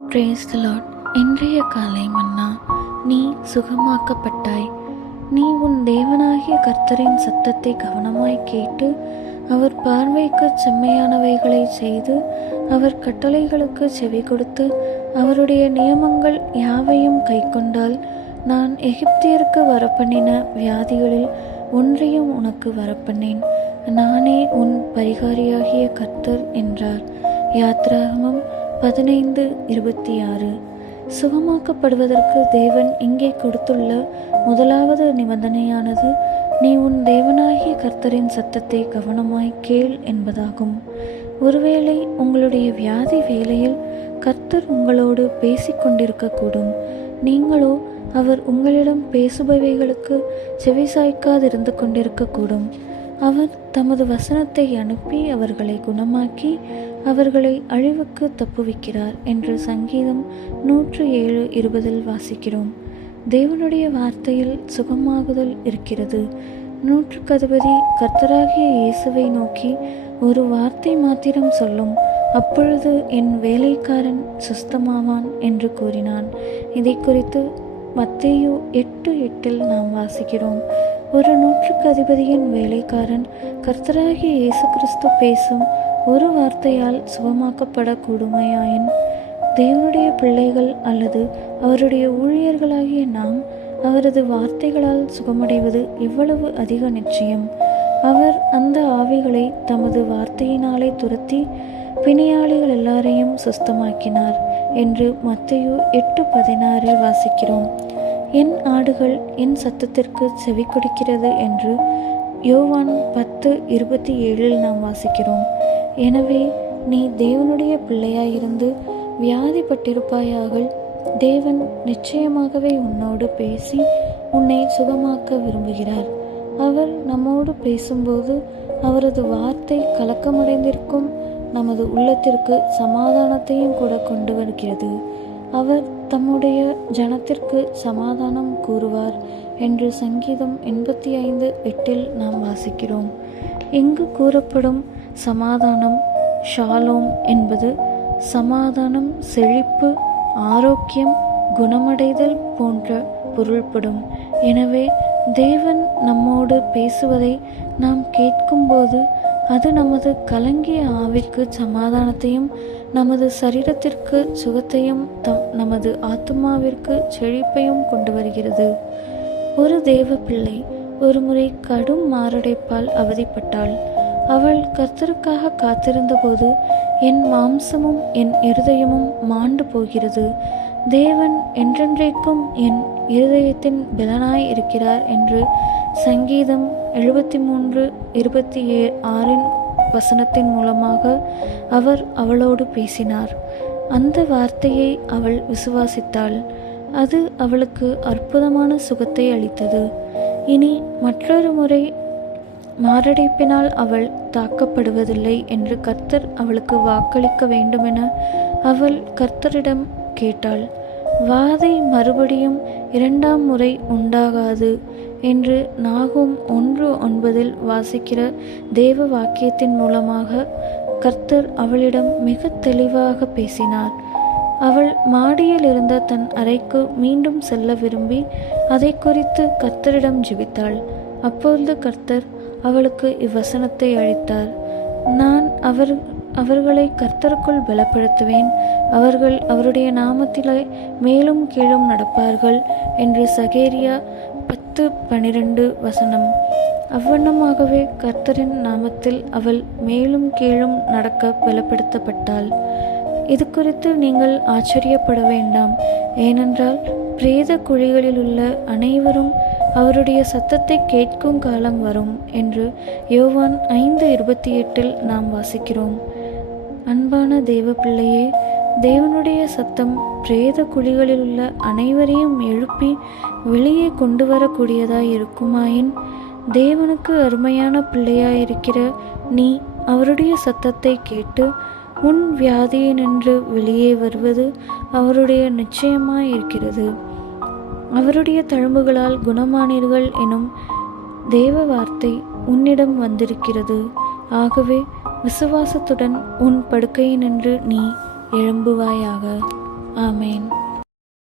Praise the Lord. இன்றைய காலை மன்னா. நீ சுகமாக்கப்பட்டாய். நீ உன் தேவனாகிய கர்த்தரின் சத்தத்தை கவனமாய் கேட்டு அவர் பார்வைக்கு செம்மையானவைகளை செய்து அவர் கட்டளைகளுக்கு செவி கொடுத்து அவருடைய நியமங்கள் யாவையும் கைக்கொண்டால் நான் எகிப்தியருக்கு வரப்பண்ணின வியாதிகளில் ஒன்றையும் உனக்கு வரப்பண்ணேன். நானே உன் பரிகாரியாகிய கர்த்தர் என்றார். யாத்ராகமம் 15:26. சுகமாக்கப்படுவதற்கு தேவன் இங்கே கொடுத்துள்ள முதலாவது நிபந்தனையானது நீ உன் தேவனாகிய கர்த்தரின் சத்தத்தை கவனமாய் கேள் என்பதாகும். ஒருவேளை உங்களுடைய வியாதி வேளையில் கர்த்தர் உங்களோடு பேசிக்கொண்டிருக்கக்கூடும். நீங்களோ அவர் உங்களிடம் பேசுபவைகளுக்கு செவிசாய்க்காதிருந்து கொண்டிருக்கக்கூடும். அவர் தமது வசனத்தை அனுப்பி அவர்களை குணமாக்கி அவர்களை அழிவுக்கு தப்புவிக்கிறார் என்று சங்கீதம் 107:20 வாசிக்கிறோம். தேவனுடைய வார்த்தையில் சுகமாகுதல் இருக்கிறது. நூற்றுக்கதிபதி கர்த்தராகிய இயேசுவை நோக்கி ஒரு வார்த்தை மாத்திரம் சொல்லும், அப்பொழுது என் வேலைக்காரன் சுஸ்தமாவான் என்று கூறினான். இதை குறித்து மத்தேயு 8:8 நாம் வாசிக்கிறோம். ஒரு நூற்றுக்கு அதிபதியின் வேலைக்காரன் கர்த்தராகிய இயேசு கிறிஸ்து பேசும் ஒரு வார்த்தையால் சுகமாக்கப்படக்கூடுமையாயின் தேவனுடைய பிள்ளைகள் அல்லது அவருடைய ஊழியர்களாகிய நாம் அவரது வார்த்தைகளால் சுகமடைவது எவ்வளவு அதிக நிச்சயம். அவர் அந்த ஆவிகளை தமது வார்த்தையினாலே துரத்தி பிணியாளிகள் எல்லாரையும் சுஸ்தமாக்கினார் என்று மத்தேயு 8:16 வாசிக்கிறோம். என் ஆடுகள் என் சத்தத்திற்கு செவி கொடுக்கிறது என்று யோவான் 10:27 நாம் வாசிக்கிறோம். எனவே நீ தேவனுடைய பிள்ளையாயிருந்து வியாதிப்பட்டிருப்பாயாகள், தேவன் நிச்சயமாகவே உன்னோடு பேசி உன்னை சுகமாக்க விரும்புகிறார். அவர் நம்மோடு பேசும்போது அவரது வார்த்தை கலக்கமடைந்திருக்கும் நமது உள்ளத்திற்கு சமாதானத்தையும் கூட கொண்டு வருகிறது. அவர் தம்முடைய ஜனத்திற்கு சமாதானம் கூறுவார் என்று சங்கீதம் 85:8 நாம் வாசிக்கிறோம். இங்கு கூறப்படும் சமாதானம் ஷாலோம் என்பது சமாதானம், செழிப்பு, ஆரோக்கியம், குணமடைதல் போன்ற பொருள்படும். எனவே தேவன் நம்மோடு பேசுவதை நாம் கேட்கும்போது அது நமது கலங்கிய ஆவிக்கு சமாதானத்தையும் நமது சரீரத்திற்கு சுகத்தையும் நமது ஆத்துமாவிற்கு செழிப்பையும் கொண்டு வருகிறது. ஒரு தேவ பிள்ளை ஒரு முறை கடும் மாரடைப்பால் அவதிப்பட்டாள். அவள் கர்த்தருக்காக காத்திருந்த போது என் மாம்சமும் என் இருதயமும் மாண்டு போகிறது, தேவன் என்றென்றைக்கும் என் இருதயத்தின் பலனாய் இருக்கிறார் என்று சங்கீதம் 73:26 வசனத்தின் மூலமாக அவர் அவளோடு பேசினார். அந்த வார்த்தையை அவள் விசுவாசித்தாள். அது அவளுக்கு அற்புதமான சுகத்தை அளித்தது. இனி மற்றொரு முறை மாரடைப்பினால் அவள் தாக்கப்படுவதில்லை என்று கர்த்தர் அவளுக்கு வாக்களிக்க வேண்டுமென அவள் கர்த்தரிடம் கேட்டாள். வாதை மறுபடியும் 2ஆம் முறை உண்டாகாது என்று நாகும் 1:9 வாசிக்கிற தேவ வாக்கியத்தின் மூலமாக கர்த்தர் அவளிடம் மிக தெளிவாக பேசினார். அவள் மாடியில் இருந்த தன் அறைக்கு மீண்டும் செல்ல விரும்பி அதை குறித்து கர்த்தரிடம் ஜெபித்தாள். அப்பொழுது கர்த்தர் அவளுக்கு இவ்வசனத்தை அளித்தார். நான் அவர்களை கர்த்தருக்குள் பலப்படுத்துவேன், அவர்கள் அவருடைய நாமத்திலே மேலும் கீழும் நடப்பார்கள் என்று சகேரியா 10:12 வசனம். அவ்வண்ணமாகவே கர்த்தரின் நாமத்தில் அவள் மேலும் கீழும் நடக்க பலப்படுத்தப்பட்டாள். இது குறித்து நீங்கள் ஆச்சரியப்பட வேண்டாம். ஏனென்றால் பிரேத குழிகளில் உள்ள அனைவரும் அவருடைய சத்தத்தை கேட்கும் காலம் வரும் என்று யோவான் 5:28 நாம் வாசிக்கிறோம். அன்பான தேவ பிள்ளையே, தேவனுடைய சத்தம் பிரேத குழிகளில் உள்ள அனைவரையும் எழுப்பி வெளியே கொண்டு வரக்கூடியதாய் இருக்குமாயின் தேவனுக்கு அருமையான பிள்ளையாயிருக்கிற நீ அவருடைய சத்தத்தை கேட்டு உன் வியாதியை நின்று வெளியே வருவது அவருடைய நிச்சயமாயிருக்கிறது. அவருடைய தழும்புகளால் குணமானீர்கள் எனும் தேவ வார்த்தை உன்னிடம் வந்திருக்கிறது. ஆகவே விசுவாசத்துடன் உன் படுக்கையினின்று நீ எழும்புவாயாக. ஆமேன்.